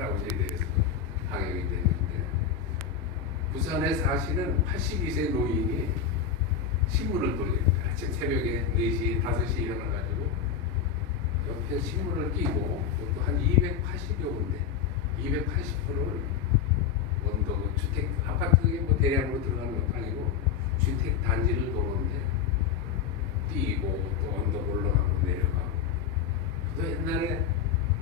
할아버지에 대해서 방영이 됐는데, 부산에 사시는 82세 노인이 신문을 돌립니다. 아침 새벽에 4시, 5시 일어나가지고 옆에 신문을 끼고 또 한 280여 군데, 280호를 원도 주택 아파트에 뭐 대량으로 들어가는 것도 아니고 주택 단지를 도는데 뛰고 또 언덕 올라가고 내려가고. 저도 옛날에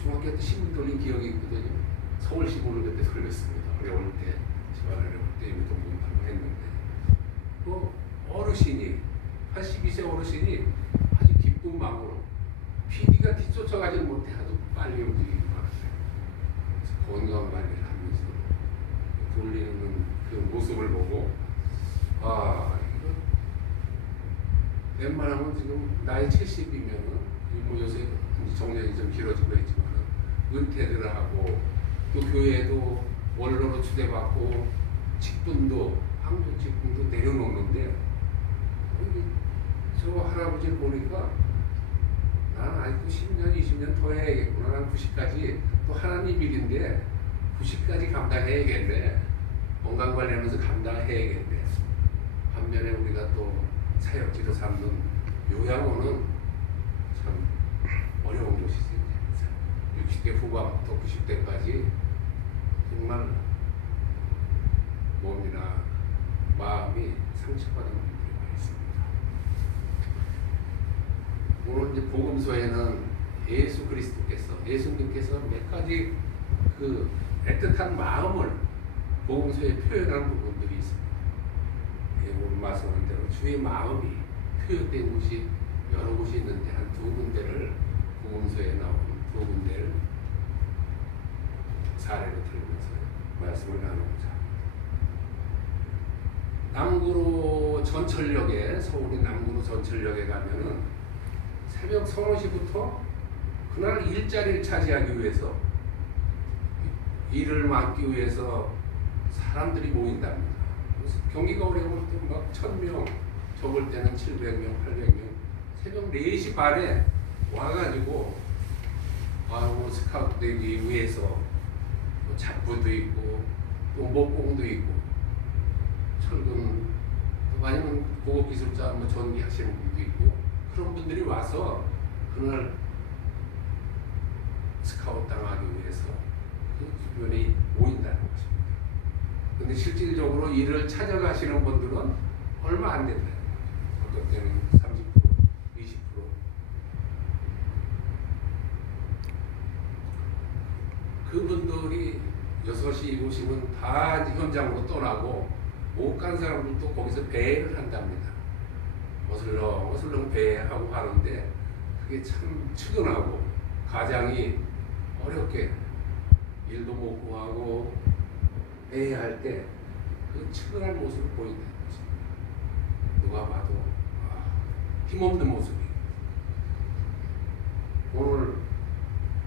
중학교 때 신문 돌린 기억이 있거든요. 서울신문을 그때 돌렸습니다. 어려울 때, 집안 어려울 때 동문하고 했는데, 그 어르신이 82세 어르신이 아주 기쁜 마음으로 PD가 뒤쫓아가지 못해 하도 빨리 움직이고 말았어요. 그래서 건강 관리를 하면서 돌리는 그 모습을 보고, 아, 이거 웬만하면 지금 나이 70이면은 뭐 요새 정년이 좀 길어지고 있지만 은퇴를 하고 또 교회도 원로로 추대받고 직분도 황금 직분도 내려놓는데, 저 할아버지를 보니까 나는 아직도 10년 20년 더 해야겠구나. 난 90까지 또 하나님 일인데 90까지 감당해야겠네. 건강관리하면서 감당해야겠네. 반면에 우리가 또 사역지로 삼는 요양원은 참 어려운 곳이죠. 60대 후반부터 90대까지 정말 몸이나 마음이 상처받은 분들이 많이 있습니다. 오늘 이제 복음서에는 예수님께서 몇 가지 그 애틋한 마음을 복음서에 표현한 부분들이 있습니다. 오늘 말씀한 대로 주의 마음이 표현된 곳이 여러 곳이 있는데 한 두 군데를 복음서에 나온 두 군데를 사례로 들면서 말씀을 나누고자. 남구로 전철역에, 서울의 남구로 전철역에 가면은 새벽 서너 시부터 그날 일자리를 차지하기 위해서, 일을 맡기 위해서 사람들이 모인답니다. 경기가 어려울 때 막 1000명, 적을 때는 700명, 800명, 새벽 4시 반에 와가지고 스카우트 되기 위해서 뭐 잡부도 있고 또 목공도 있고 철근 또 아니면 고급기술자 뭐 전기 하시는 분도 있고 그런 분들이 와서 그날 스카우트 당하기 위해서 그 주변에 모인다는 것입니다. 근데 실질적으로 일을 찾아가시는 분들은 얼마 안 된다. 어떤 때는 30%, 20%. 그분들이 6시, 7시면 다 현장으로 떠나고 못 간 사람들도 거기서 배회를 한답니다. 어슬렁 배회하고 하는데 그게 참 측은하고 가장이 어렵게 일도 못 구하고 배회할 때 그 측은한 모습을 보인다는 것입니다. 누가 봐도 힘없는 모습이. 오늘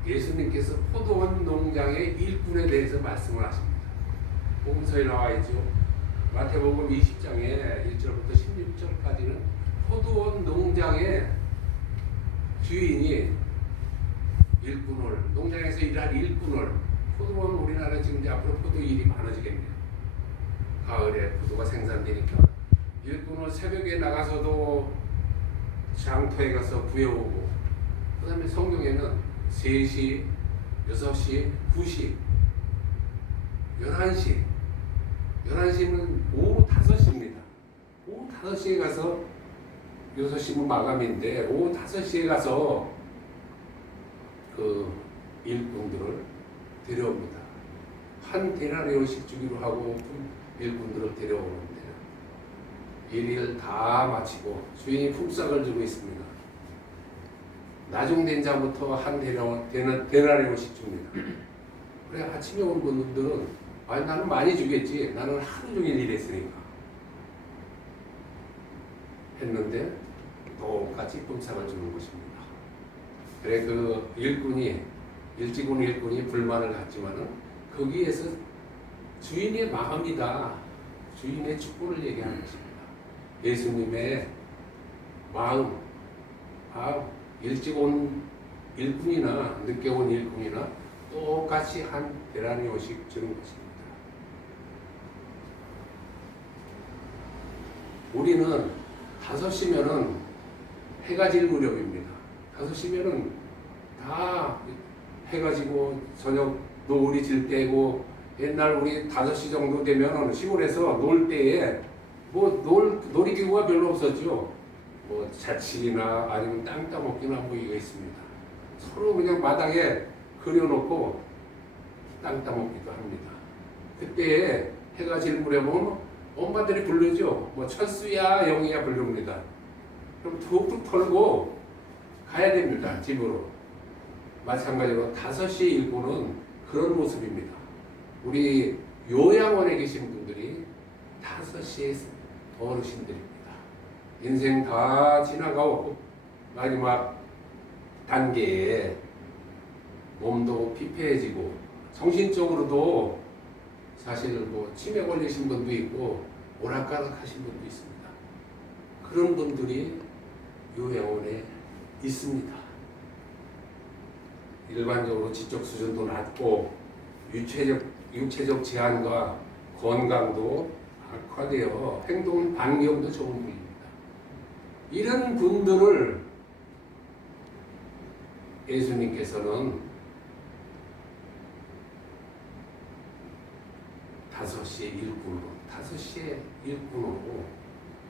예수님께서 포도원 농장의 일꾼에 대해서 말씀을 하십니다. 복음서에 나와 있죠. 마태복음 20장에 1절부터 16절까지는 포도원 농장의 주인이 일꾼을, 농장에서 일할 일꾼을, 포도원 우리나라 지금 이제 앞으로 포도 일이 많아지겠네요. 가을에 포도가 생산되니까 일꾼을 새벽에 나가서도 장터에 가서 구해오고, 그 다음에 성경에는 3시, 6시, 9시, 11시, 11시는 오후 5시입니다. 오후 5시에 가서 6시면 마감인데 오후 5시에 가서 그 일꾼들을 데려옵니다. 한 데나리온씩 주기로 하고 일꾼들을 데려오는데 일을 다 마치고 주인이 품삯을 주고 있습니다. 나중된 자부터 한 데나리온씩 줍니다. 그래 아침에 온 분들은 나는 많이 주겠지. 나는 하루 종일 일했으니까. 했는데 똑같이 품삯을 주는 것입니다. 그래 그 일꾼이 일찍 온 일꾼이 불만을 갖지만은 거기에서 주인의 마음이다. 주인의 축복을 얘기하는 것입니다. 예수님의 마음. 일찍 온 일꾼이나 늦게 온 일꾼이나 똑같이 한 대란의 요식 주는 것입니다. 우리는 5시면은 해가 질 무렵입니다. 5시면은 다 해가 지고 저녁 노을이 질 때고, 옛날 우리 5시 정도 되면은 시골에서 놀 때에 뭐 놀이기구가 별로 없었죠. 뭐 자치기나 아니면 땅 따먹기나 뭐 이거 있습니다. 서로 그냥 마당에 그려놓고 땅 따먹기도 합니다. 그때 해가 질 무렵은 엄마들이 부르죠. 뭐 철수야 영희야 부릅니다. 그럼 툭툭 털고 가야 됩니다. 집으로. 마찬가지로 5시에 일구는 그런 모습입니다. 우리 요양원에 계신 분들이 5시에 어르신들입니다. 인생 다 지나가고 마지막 단계에 몸도 피폐해지고 정신적으로도 사실 뭐 치매 걸리신 분도 있고 오락가락하신 분도 있습니다. 그런 분들이 요양원에 있습니다. 일반적으로 지적 수준도 낮고 육체적 제한과 건강도 악화되어 행동 반경도 적은 분입니다. 이런 분들을 예수님께서는 5시에 일꾼으로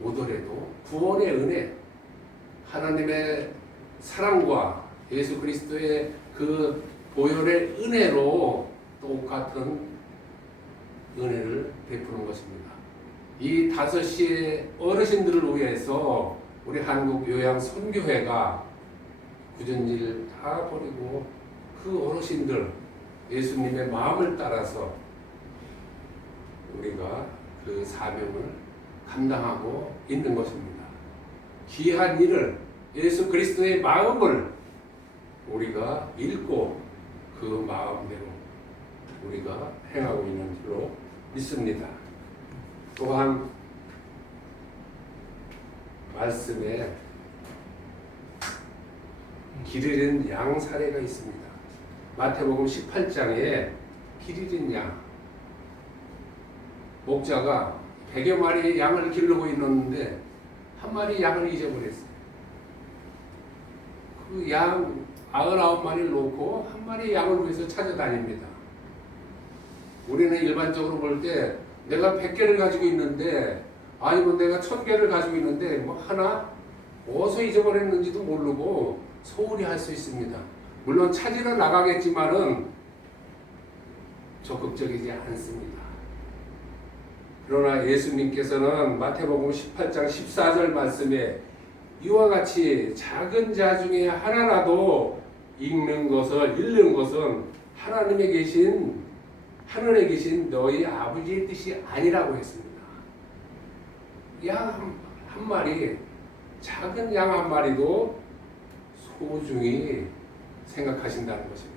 오더라도 구원의 은혜, 하나님의 사랑과 예수 그리스도의 그 보혈의 은혜로 똑같은 은혜를 베푸는 것입니다. 이 5시의 어르신들을 위해서 우리 한국 요양 선교회가 굳은 일 다 버리고 그 어르신들 예수님의 마음을 따라서 우리가 그 사명을 감당하고 있는 것입니다. 귀한 일을, 예수 그리스도의 마음을 우리가 읽고 그 마음대로 우리가 행하고 있는 줄로 믿습니다. 또한 말씀에 길 잃은 양 사례가 있습니다. 마태복음 18장에 길 잃은 양, 목자가 100여 마리의 양을 기르고 있는데 한 마리 양을 잊어버렸어요. 그 양 99마리를 놓고 한 마리 양을 위해서 찾아다닙니다. 우리는 일반적으로 볼 때 내가 100개를 가지고 있는데, 아니면 내가 1000개를 가지고 있는데 뭐 하나 어디서 잊어버렸는지도 모르고 소홀히 할 수 있습니다. 물론 찾으러 나가겠지만은 적극적이지 않습니다. 그러나 예수님께서는 마태복음 18장 14절 말씀에 이와 같이 작은 자 중에 하나라도 잃는 것은 하나님에 계신, 하늘에 계신 너희 아버지의 뜻이 아니라고 했습니다. 양 한 마리, 작은 양 한 마리도 소중히 생각하신다는 것입니다.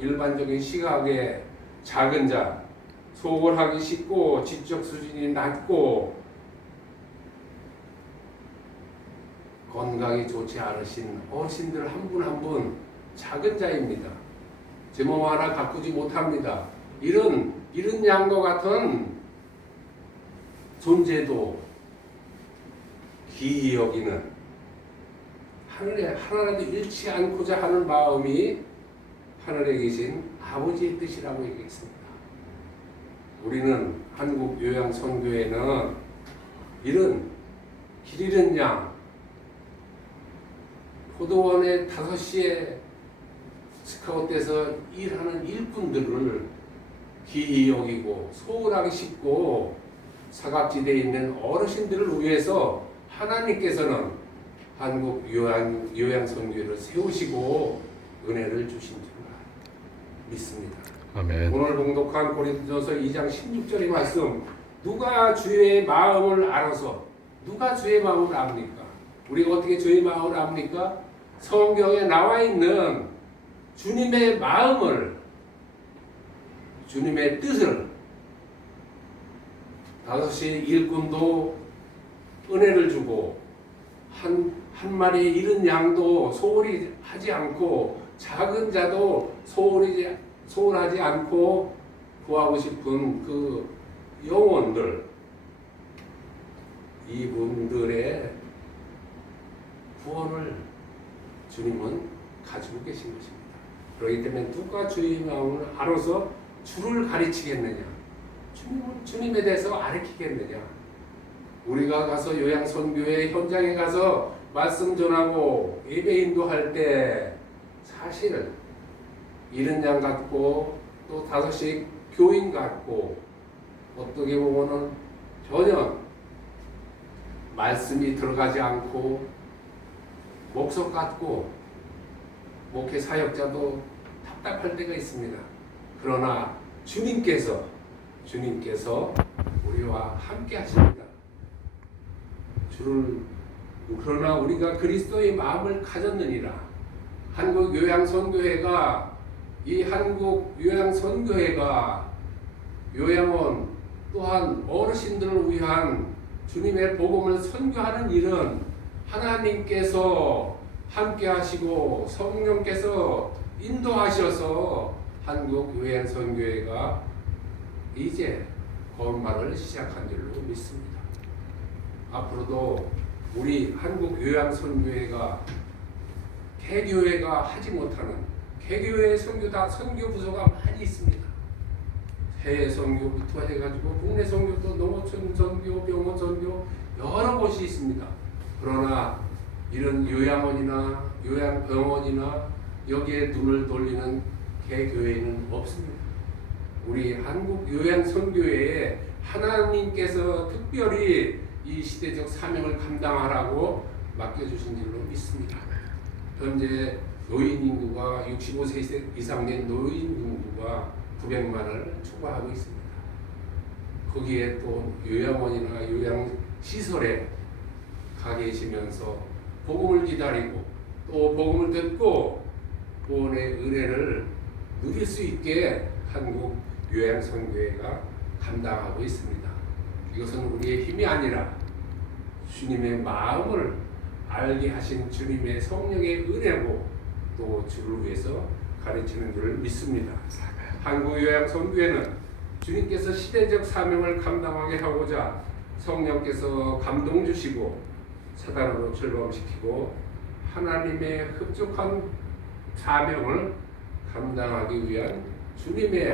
일반적인 시각에 작은 자, 소홀하기 쉽고 지적 수준이 낮고 건강이 좋지 않으신 어르신들 한 분 한 분 작은 자입니다. 제 몸 하나 가꾸지 못합니다. 이런 양과 같은 존재도 기이 여기는, 하늘에 하나라도 잃지 않고자 하는 마음이 하늘에 계신 아버지의 뜻이라고 얘기했습니다. 우리는 한국 요양 선교회는 이런 길 잃은 양, 포도원의 5시에 스카웃돼서 일하는 일꾼들을 기이 여기고 소홀하기 쉽고 사각지대에 있는 어르신들을 위해서 하나님께서는 한국 요양 선교회를 세우시고 은혜를 주신 줄 믿습니다. 아멘. 오늘 봉독한 고린도전서 2장 16절의 말씀, 누가 주의 마음을 알아서, 누가 주의 마음을 압니까? 우리가 어떻게 주의 마음을 압니까? 성경에 나와 있는 주님의 마음을, 주님의 뜻을 5시 일꾼도 은혜를 주고 한 마리의 잃은 양도 소홀히 하지 않고 작은 자도 소홀하지 않고 구하고 싶은 그 영혼들, 이분들의 구원을 주님은 가지고 계신 것입니다. 그렇기 때문에 누가 주의 마음을 알아서 주를 가르치겠느냐? 주님은 주님에 대해서 가르치겠느냐? 우리가 가서 요양선교회 현장에 가서 말씀 전하고 예배 인도할 때 사실은 이른 양 같고 또 5시 교인 같고 어떻게 보면은 전혀 말씀이 들어가지 않고 목석 같고 목회 사역자도 답답할 때가 있습니다. 그러나 주님께서 우리와 함께 하십니다. 그러나 우리가 그리스도의 마음을 가졌느니라. 한국 요양선교회가 요양원 또한 어르신들을 위한 주님의 복음을 선교하는 일은 하나님께서 함께 하시고 성령께서 인도하셔서 한국 요양선교회가 이제 건말을 시작한 줄로 믿습니다. 앞으로도 우리 한국 요양선교회가 개교회가 하지 못하는 개교회 선교 부서가 많이 있습니다. 해외 선교부터 해가지고 국내 선교도 농어촌 선교, 병원 선교 여러 곳이 있습니다. 그러나 이런 요양원이나 요양병원이나 여기에 눈을 돌리는 개교회는 없습니다. 우리 한국 요양선교회에 하나님께서 특별히 이 시대적 사명을 감당하라고 맡겨주신 줄로 믿습니다. 현재 노인 인구가 65세 이상 된 노인 인구가 900만을 초과하고 있습니다. 거기에 또 요양원이나 요양시설에 가 계시면서 복음을 기다리고 또 복음을 듣고 구원의 은혜를 누릴 수 있게 한국 요양선교회가 감당하고 있습니다. 이것은 우리의 힘이 아니라 주님의 마음을 알게 하신 주님의 성령의 은혜고 또 주를 위해서 가르치는 줄을 믿습니다. 한국 요양선교회는 주님께서 시대적 사명을 감당하게 하고자 성령께서 감동 주시고 사단으로 출범시키고 하나님의 흡족한 사명을 감당하기 위한 주님의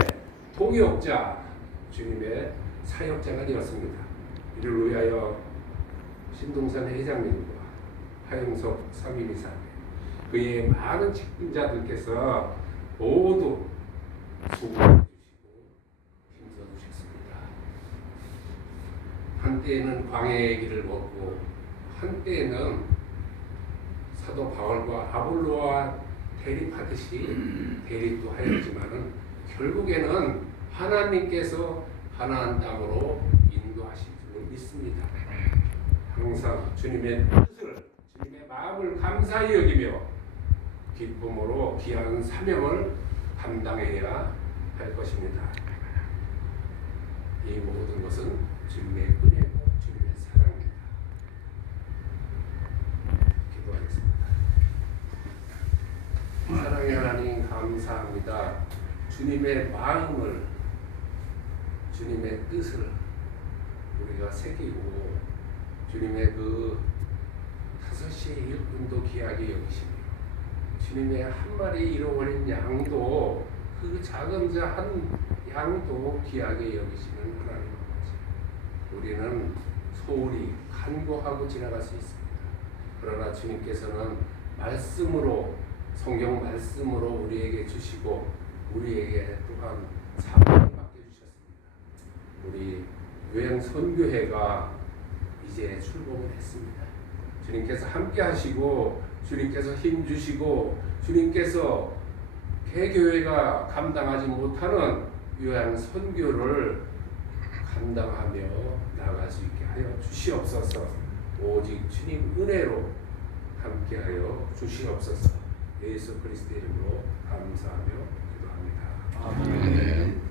동역자, 주님의 사역자가 되었습니다. 이를 위하여 신동산 회장님과 하영석 상임이사 그의 많은 책임자들께서 모두 수고해 주시고 힘써 주셨습니다. 한때에는 광야의 길을 걷고 한때에는 사도 바울과 아볼로와 대립하듯이 대립도 하였지만은 결국에는 하나님께서 가나안 땅으로 인도하실 줄 믿습니다. 항상 주님의 뜻을, 주님의 마음을 감사히 여기며 기쁨으로 귀한 사명을 감당해야 할 것입니다. 이 모든 것은 주님의 은혜고 주님의 사랑입니다. 기도하겠습니다. 사랑의 하나님 감사합니다. 주님의 마음을, 주님의 뜻을 우리가 새기고 주님의 그 5시의 일꾼도 귀하게 여기시며 주님의 한 마리 잃어버린 양도 그 작은 자 한 양도 귀하게 여기시는 하나님 아버지, 우리는 소홀히 간구하고 지나갈 수 있습니다. 그러나 주님께서는 말씀으로, 성경 말씀으로 우리에게 주시고 우리에게 또한 사명을 맡겨주셨습니다. 우리 요양선교회가 이제 출범을 했습니다. 주님께서 함께 하시고 주님께서 힘 주시고 주님께서 개교회가 감당하지 못하는 요양선교를 감당하며 나아갈 수 있게 하여 주시옵소서. 오직 주님 은혜로 함께하여 주시옵소서. 예수 그리스도의 이름으로 감사하며 기도합니다. 아멘.